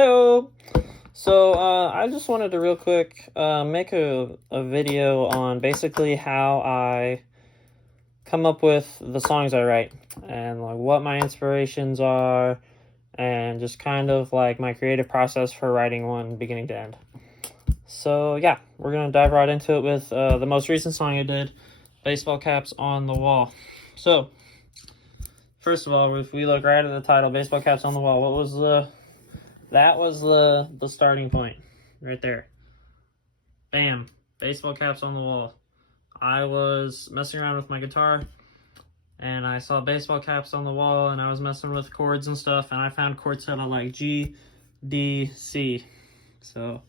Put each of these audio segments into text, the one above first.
Hello. So I just wanted to real quick make a video on basically how I come up with the songs I write and like what my inspirations are and just kind of like my creative process for writing one beginning to end. So yeah, we're gonna dive right into it with the most recent song I did, Baseball Caps on the Wall. So first of all, if we look right at the title, Baseball Caps on the Wall, that was the starting point right there. Bam, baseball caps on the wall. I was messing around with my guitar and I saw baseball caps on the wall and I was messing with chords and stuff and I found chord set on like G, D, C. So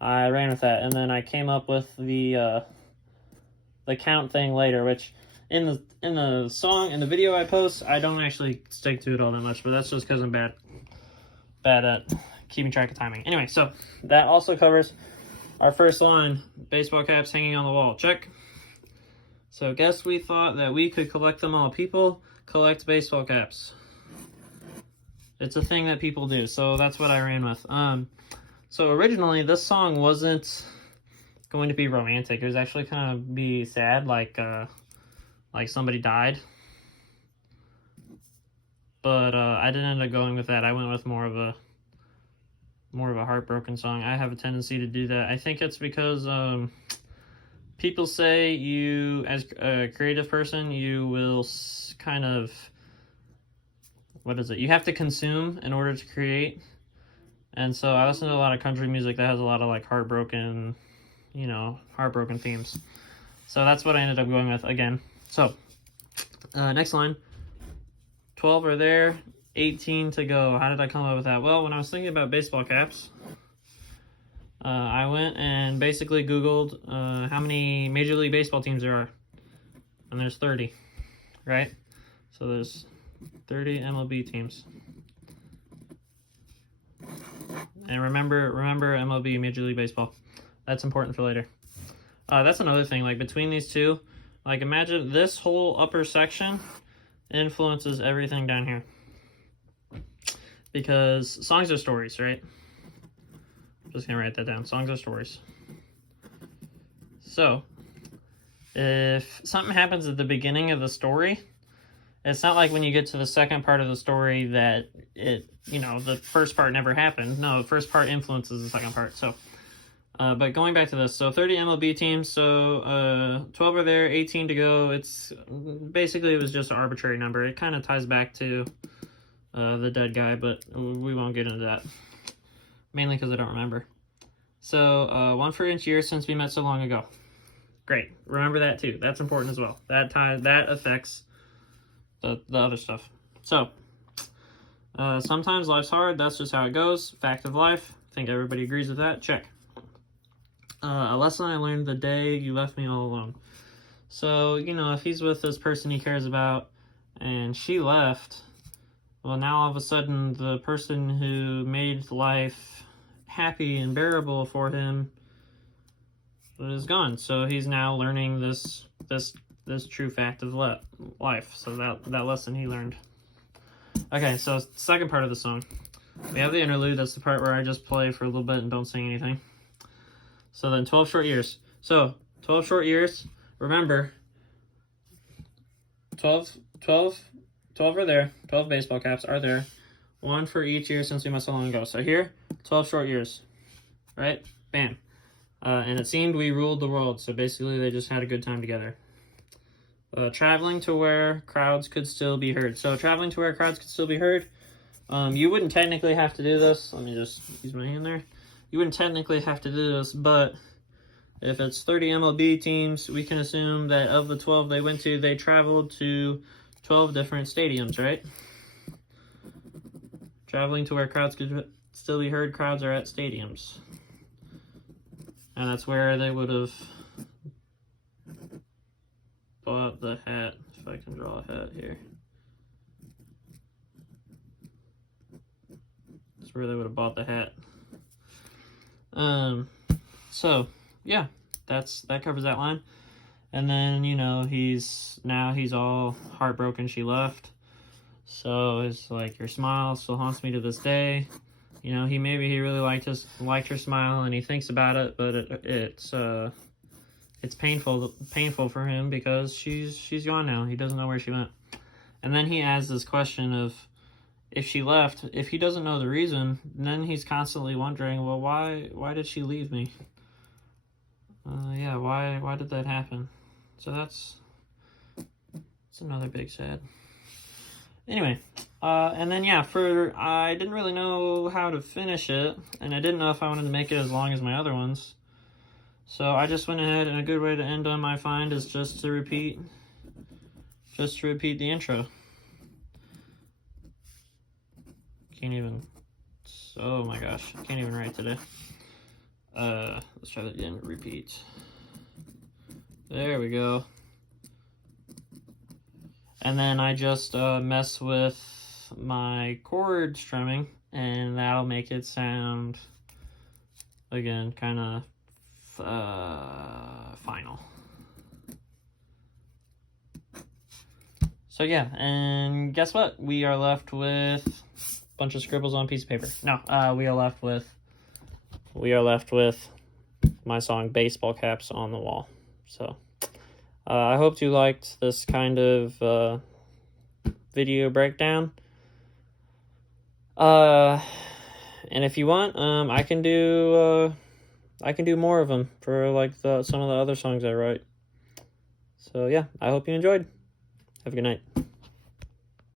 I ran with that and then I came up with the count thing later, which in the song, in the video I post, I don't actually stick to it all that much, but that's just because I'm bad at keeping track of timing. Anyway, so that also covers our first line, baseball caps hanging on the wall. Check. So guess we thought that we could collect them all. People collect baseball caps. It's a thing that people do, so that's what I ran with. So originally this song wasn't going to be romantic. It was actually kind of be sad, like somebody died. But I didn't end up going with that. I went with more of a heartbroken song. I have a tendency to do that. I think it's because people say you, as a creative person, you will kind of, you have to consume in order to create. And so I listen to a lot of country music that has a lot of like heartbroken themes. So that's what I ended up going with again. So next line, 12 are there, 18 to go. How did I come up with that? Well, when I was thinking about baseball caps, I went and basically Googled how many Major League Baseball teams there are. And there's 30, right? So there's 30 MLB teams. And remember MLB, Major League Baseball. That's important for later. That's another thing, like between these two, like imagine this whole upper section influences everything down here. Because songs are stories, right? I'm just gonna write that down. Songs are stories. So, if something happens at the beginning of the story, it's not like when you get to the second part of the story that the first part never happened. No, the first part influences the second part. So, but going back to this, so 30 MLB teams, so 12 are there, 18 to go. It's basically, it was just an arbitrary number. It kind of ties back to the dead guy, but we won't get into that. Mainly because I don't remember. So, one for each year since we met so long ago. Great. Remember that too. That's important as well. That affects the other stuff. So, sometimes life's hard. That's just how it goes. Fact of life. I think everybody agrees with that. Check. A lesson I learned the day you left me all alone. So, if he's with this person he cares about and she left, well, now all of a sudden the person who made life happy and bearable for him is gone. So he's now learning this true fact of life. So that lesson he learned. Okay, so second part of the song. We have the interlude. That's the part where I just play for a little bit and don't sing anything. So then 12 short years. So 12 short years. Remember, 12 are there. 12 baseball caps are there. One for each year since we met so long ago. So here, 12 short years. Right? Bam. And it seemed we ruled the world. So basically they just had a good time together. Traveling to where crowds could still be heard. So traveling to where crowds could still be heard. You wouldn't technically have to do this. Let me just use my hand there. You wouldn't technically have to do this, but if it's 30 MLB teams, we can assume that of the 12 they went to, they traveled to 12 different stadiums, right? Traveling to where crowds could still be heard, crowds are at stadiums. And that's where they would have bought the hat, if I can draw a hat here. That's where they would have bought the hat. So yeah, that covers that line. And then, he's all heartbroken she left. So it's like, your smile still haunts me to this day. You know, he really liked her smile, and he thinks about it, but it's painful for him because she's gone now. He doesn't know where she went. And then he adds this question of, if she left, if he doesn't know the reason, then he's constantly wondering, well, why did she leave me? Yeah, why did that happen? So that's another big sad. Anyway, and then yeah, I didn't really know how to finish it, and I didn't know if I wanted to make it as long as my other ones. So I just went ahead, and a good way to end on my find is just to repeat the intro. Oh my gosh, I can't even write today. Let's try that again, repeat. There we go. And then I just mess with my chord strumming, and that'll make it sound, again, kind of final. So yeah, and guess what? We are left with a bunch of scribbles on a piece of paper. No, we are left with my song Baseball Caps on the Wall. So I hope you liked this kind of video breakdown. And if you want, I can do more of them for like some of the other songs I write. So yeah, I hope you enjoyed. Have a good night.